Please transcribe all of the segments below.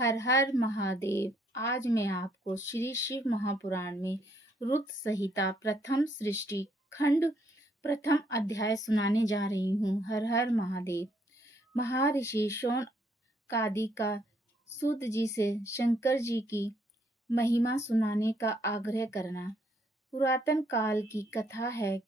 हर हर महादेव। आज मैं आपको श्री शिव महापुराण में रुद्र संहिता प्रथम सृष्टि खंड प्रथम अध्याय सुनाने जा रही हूँ। हर हर महादेव। महर्षि शौनकादि का सूत जी से शंकर जी की महिमा सुनाने का आग्रह करना। पुरातन काल की कथा है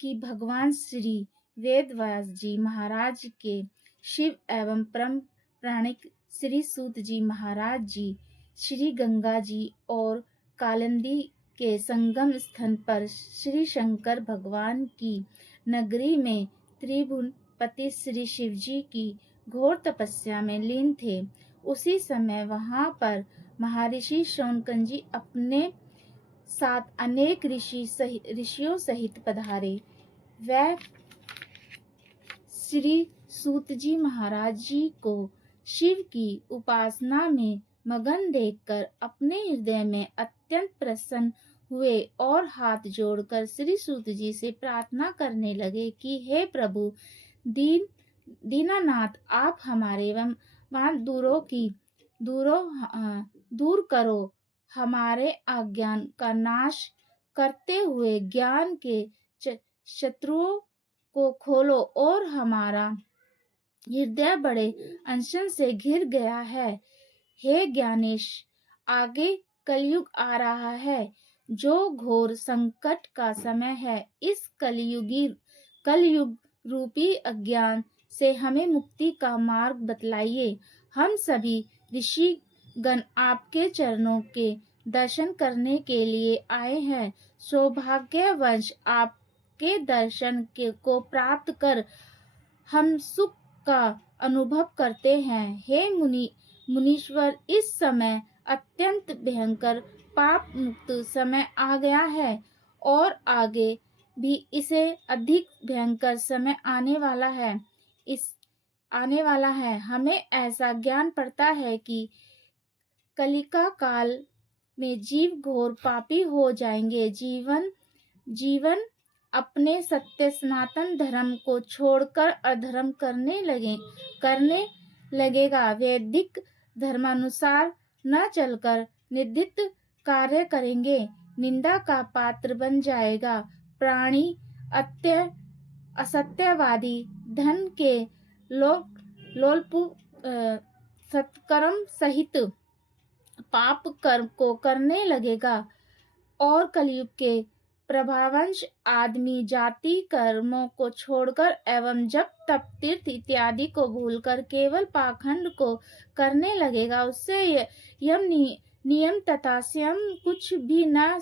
कि भगवान श्री वेदव्यास जी महाराज के शिव एवं परम प्राणिक श्री सूत जी महाराज जी श्री गंगा जी और कालिंदी के संगम स्थल पर श्री शंकर भगवान की नगरी में त्रिभुवनपति श्री शिव जी की घोर तपस्या में लीन थे। उसी समय वहां पर महर्षि शौनक जी अपने साथ अनेक ऋषियों सहित पधारे। वह श्री सूत जी महाराज जी को शिव की उपासना में मगन देखकर अपने हृदय में अत्यंत प्रसन्न हुए और हाथ जोड़कर श्री सूत जी से प्रार्थना करने लगे कि हे प्रभु दीनानाथ, आप हमारे दूर करो, हमारे अज्ञान का नाश करते हुए ज्ञान के शत्रुओं को खोलो और हमारा हृदय बड़े अनशन से घिर गया है। हे ज्ञानेश, आगे कलयुग आ रहा है जो घोर संकट का समय है। इस कलयुग रूपी अज्ञान से हमें मुक्ति का मार्ग बतलाइए। हम सभी ऋषि गण आपके चरणों के दर्शन करने के लिए आए हैं। सौभाग्यवश आपके दर्शन को प्राप्त कर हम सुख का अनुभव करते हैं। हे मुनीश्वर, इस समय अत्यंत भयंकर पाप मुक्त समय आ गया है और आगे भी इसे अधिक भयंकर समय आने वाला है। हमें ऐसा ज्ञान पड़ता है कि कलिका काल में जीव घोर पापी हो जाएंगे। जीवन अपने सत्य सनातन धर्म को छोड़कर अधर्म करने लगेगा। वैदिक धर्मानुसार न चलकर निंदित कार्य करेंगे, निंदा का पात्र बन जाएगा। प्राणी असत्यवादी, धन के लोलुप, सत्कर्म सहित पाप कर्म को करने लगेगा और कलयुग के प्रभावंश आदमी जाति कर्मों को छोड़कर एवं जप तप तीर्थ इत्यादि को भूलकर केवल पाखंड को करने लगेगा। उससे यम नियम तथा संयम कुछ भी न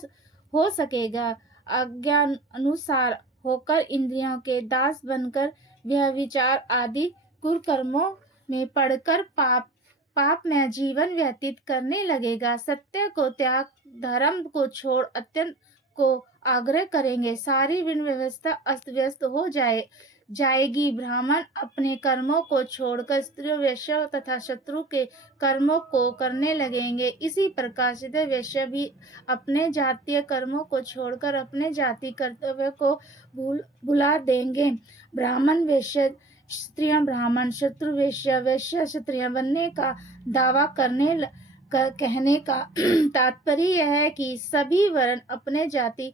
हो सकेगा। अज्ञान अनुसार होकर इंद्रियों के दास बनकर व्यभिचार आदि कुकर्मों में पड़कर पाप में जीवन व्यतीत करने लगेगा। सत्य को त्याग, धर्म को छोड़ अत्यंत को आग्रह करेंगे। सारी विन व्यवस्था अस्त व्यस्त हो जाएगी। ब्राह्मण अपने कर्मों को छोड़कर स्त्री, वैश्य तथा शत्रु के कर्मों को करने लगेंगे। इसी प्रकार से वैश्य भी अपने जातीय कर्मों को छोड़कर अपने जाति कर्तव्य को भुला देंगे। ब्राह्मण वैश्य स्त्रियां, ब्राह्मण शत्रु वैश्य, वैश्य स्त्रियां बनने का दावा कहने का तात्पर्य यह है कि सभी वर्ण अपने जाति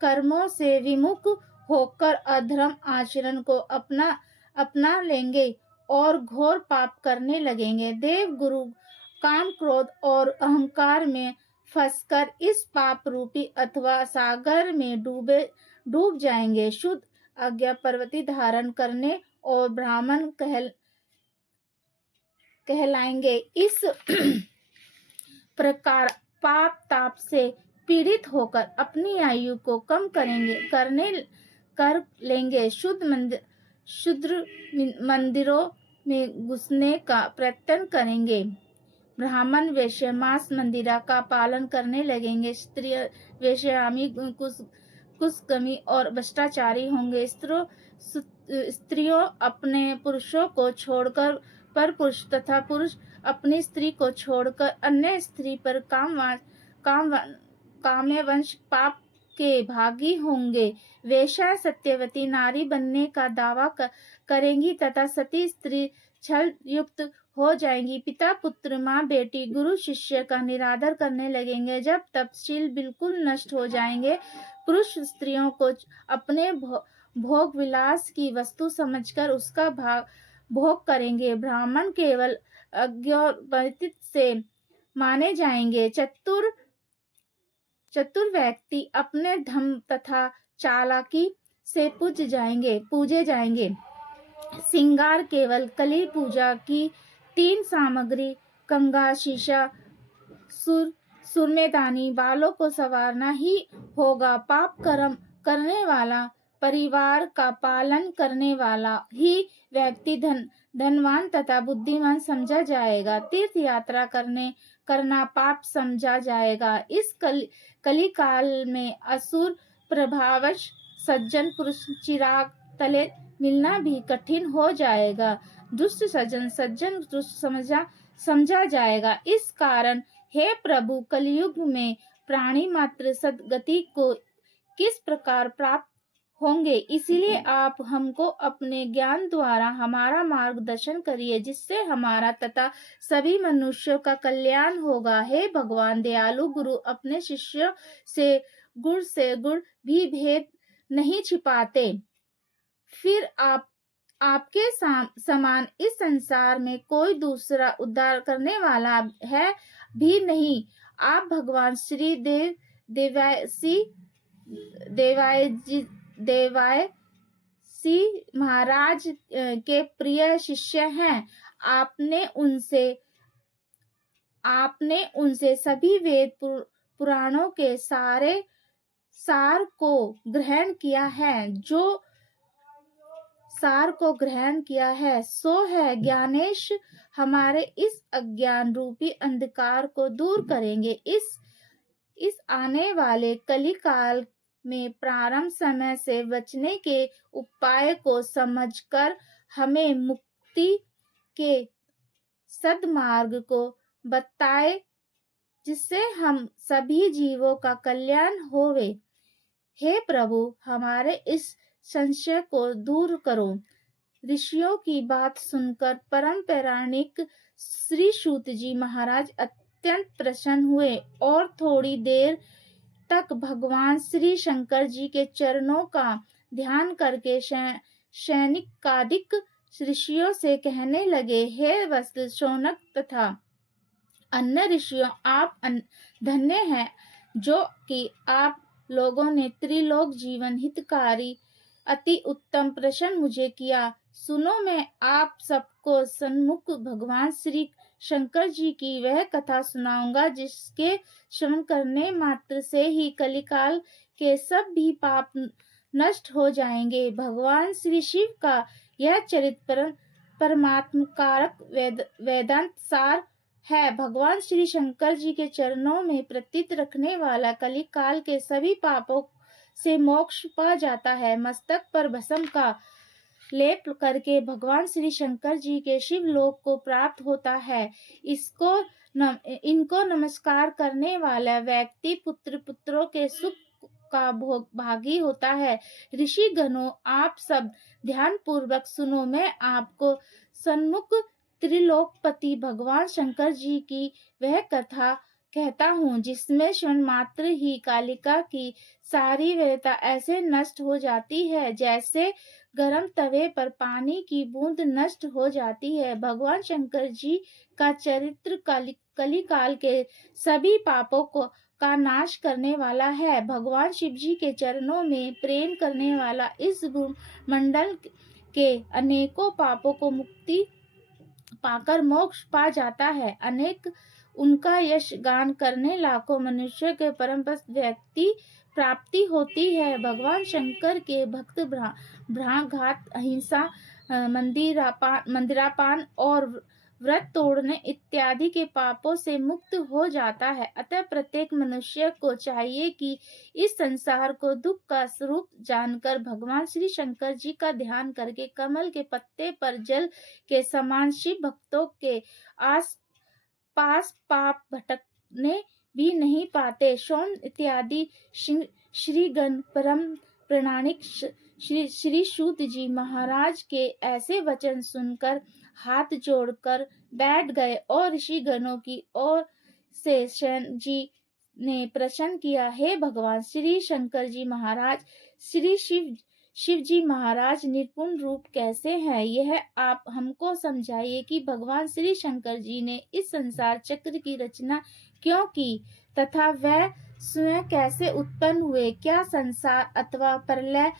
कर्मों से विमुख होकर अधर्म आचरण को अपना लेंगे और घोर पाप करने लगेंगे। देव गुरु काम, क्रोध और अहंकार में फंसकर इस पाप रूपी अथवा सागर में डूब जाएंगे। शुद्ध आज्ञा पर्वती धारण करने और ब्राह्मण कहलाएंगे। इस प्रकार पाप ताप से पीड़ित होकर अपनी आयु को कम कर लेंगे। शुद्र मंदिरों में घुसने का प्रयत्न करेंगे। ब्राह्मण वैश्य मांस मंदिरा का पालन करने लगेंगे। स्त्रियां वैश्यामी, कुसकमी और भ्रष्टाचारी होंगे। स्त्रियों अपने पुरुषों को छोड़कर पर पुरुष तथा पुरुष अपनी स्त्री को छोड़कर अन्य स्त्री पर काम्यवश पाप के भागी होंगे। वेश्या सत्यवती नारी बनने का दावा करेंगी तथा सती स्त्री छल युक्त हो जाएंगी। पिता पुत्र, माँ बेटी, गुरु शिष्य का निरादर करने लगेंगे। जब तपशील बिल्कुल नष्ट हो जाएंगे, पुरुष स्त्रियों को अपने भोग विलास की वस्तु समझकर उसका भोग करेंगे। ब्राह्मण केवल अज्ञोपवित से माने जाएंगे। चतुर व्यक्ति अपने धम तथा चालाकी से पूजे जाएंगे। श्रृंगार केवल कली पूजा की 3 सामग्री कंगा, शीशा, सुरमेदानी बालों को संवारना ही होगा। पाप कर्म करने वाला, परिवार का पालन करने वाला ही व्यक्ति धनवान तथा बुद्धिमान समझा जाएगा। तीर्थ यात्रा करना पाप समझा जाएगा। इस कली काल में असुर प्रभावश सज्जन पुरुष चिराग तले मिलना भी कठिन हो जाएगा। दुष्ट सज्जन दुष्ट समझा जाएगा। इस कारण हे प्रभु, कलयुग में प्राणी मात्र सद्गति को किस प्रकार प्राप्त होंगे, इसलिए आप हमको अपने ज्ञान द्वारा हमारा मार्गदर्शन करिए, जिससे हमारा तथा सभी मनुष्यों का कल्याण होगा। हे भगवान दयालु गुरु, अपने शिष्यों से गुण भी भेद नहीं छिपाते, फिर आपके समान इस संसार में कोई दूसरा उद्धार करने वाला है भी नहीं। आप भगवान श्री देवायसी महाराज के प्रिय शिष्य हैं। आपने उनसे सभी वेद पुराणों के सार को ग्रहण किया है, सो है ज्ञानेश हमारे इस अज्ञान रूपी अंधकार को दूर करेंगे। इस आने वाले कली काल में प्रारंभ समय से बचने के उपाय को समझकर हमें मुक्ति के सद्मार्ग को बताए, जिससे हम सभी जीवों का कल्याण होवे। हे प्रभु, हमारे इस संशय को दूर करो। ऋषियों की बात सुनकर परम पौराणिक श्री सूत जी महाराज अत्यंत प्रसन्न हुए और थोड़ी देर तक भगवान श्री शंकर जी के चरणों का ध्यान करके सैनिकादिक ऋषियों से कहने लगे, हे वस्त, शौनक तथा अन्य ऋषियों, आप धन्य हैं जो कि आप लोगों ने त्रिलोक जीवन हितकारी अति उत्तम प्रश्न मुझे किया। सुनो, मैं आप सबको सन्मुख भगवान श्री शंकर जी की वह कथा सुनाऊंगा, जिसके श्रवण करने मात्र से ही कलिकाल के सब भी पाप नष्ट हो जाएंगे। भगवान श्री शिव का यह चरित्र परमात्मकारक वेदांत सार है। भगवान श्री शंकर जी के चरणों में प्रतीत रखने वाला कलिकाल के सभी पापों से मोक्ष पा जाता है। मस्तक पर भस्म का लेप करके भगवान श्री शंकर जी के शिव लोक को प्राप्त होता है। इनको नमस्कार करने वाला व्यक्ति पुत्रों के सुख का भागी होता है। ऋषि गणों, आप सब ध्यान पूर्वक सुनो। मैं आपको सन्मुख त्रिलोकपति भगवान शंकर जी की वह कथा कहता हूँ, जिसमें श्रवण मात्र ही कालिका की सारी वैरता ऐसे नष्ट हो जाती है जैसे गरम तवे पर पानी की बूंद नष्ट हो जाती है। भगवान शंकर जी का चरित्र कलिकाल के सभी पापों का नाश करने वाला है। भगवान शिव जी के चरणों में प्रेम करने वाला इस मंडल के अनेकों पापों को मुक्ति पाकर मोक्ष पा जाता है। अनेक उनका यश गान करने लाखों मनुष्य के परम व्यक्ति प्राप्ति होती है। भगवान शंकर के भक्त घात, अहिंसा, मंदिरापान और व्रत तोड़ने इत्यादि के पापों से मुक्त हो जाता है। अतः प्रत्येक मनुष्य को चाहिए कि इस संसार को दुख का स्वरूप जानकर भगवान श्री शंकर जी का ध्यान करके कमल के पत्ते पर जल के समान शिव भक्तों के आस पास पाप भटकने भी नहीं पाते। शौन इत्यादि श्रीगण परम प्रामाणिक श्री सूत जी महाराज के ऐसे वचन सुनकर हाथ जोड़कर बैठ गए और ऋषिगणों की ओर से शयन जी ने प्रश्न किया, हे भगवान श्री शंकर जी महाराज, श्री शिव जी महाराज निर्गुण रूप कैसे हैं? यह आप हमको समझाइए कि भगवान श्री शंकर जी ने इस संसार चक्र की रचना क्यों की तथा वह स्वयं कैसे उत्पन्न हुए? क्या संसार अथवा प्रलय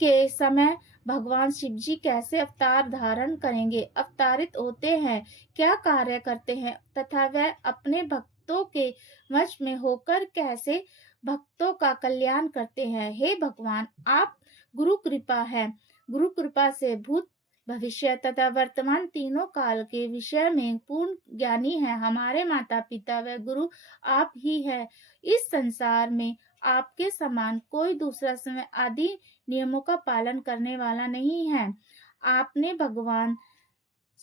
के समय भगवान शिव जी कैसे अवतार धारण करेंगे, अवतारित होते हैं, क्या कार्य करते हैं तथा वह अपने भक्तों के वश में होकर कैसे भक्तों का कल्याण करते हैं? हे भगवान, आप गुरु कृपा है, गुरु कृपा से भूत भविष्य तथा वर्तमान तीनों काल के विषय में पूर्ण ज्ञानी है। हमारे माता पिता व गुरु आप ही है। इस संसार में आपके समान कोई दूसरा समय आदि नियमों का पालन करने वाला नहीं है। आपने भगवान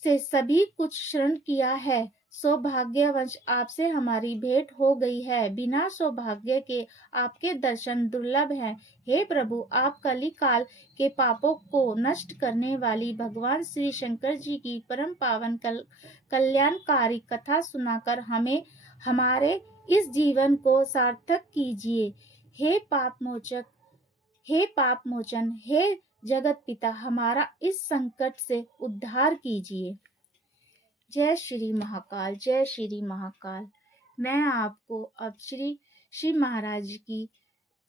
से सभी कुछ शरण किया है। सौभाग्यवश आपसे हमारी भेंट हो गई है। बिना सौभाग्य के आपके दर्शन दुर्लभ हैं। हे प्रभु, आप कली काल के पापों को नष्ट करने वाली भगवान श्री शंकर जी की परम पावन कल्याणकारी कथा सुनाकर हमें हमारे इस जीवन को सार्थक कीजिए। हे पाप मोचन, हे जगत पिता, हमारा इस संकट से उद्धार कीजिए। जय श्री महाकाल, जय श्री महाकाल। मैं आपको अब श्री शिव महाराज की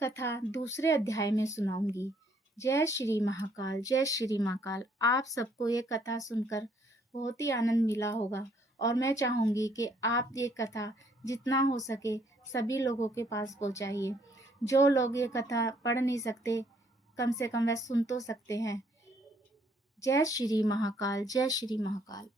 कथा दूसरे अध्याय में सुनाऊंगी। जय श्री महाकाल, जय श्री महाकाल। आप सबको ये कथा सुनकर बहुत ही आनंद मिला होगा और मैं चाहूंगी कि आप ये कथा जितना हो सके सभी लोगों के पास पहुंचाइए। जो लोग ये कथा पढ़ नहीं सकते, कम से कम वह सुन तो सकते हैं। जय श्री महाकाल, जय श्री महाकाल।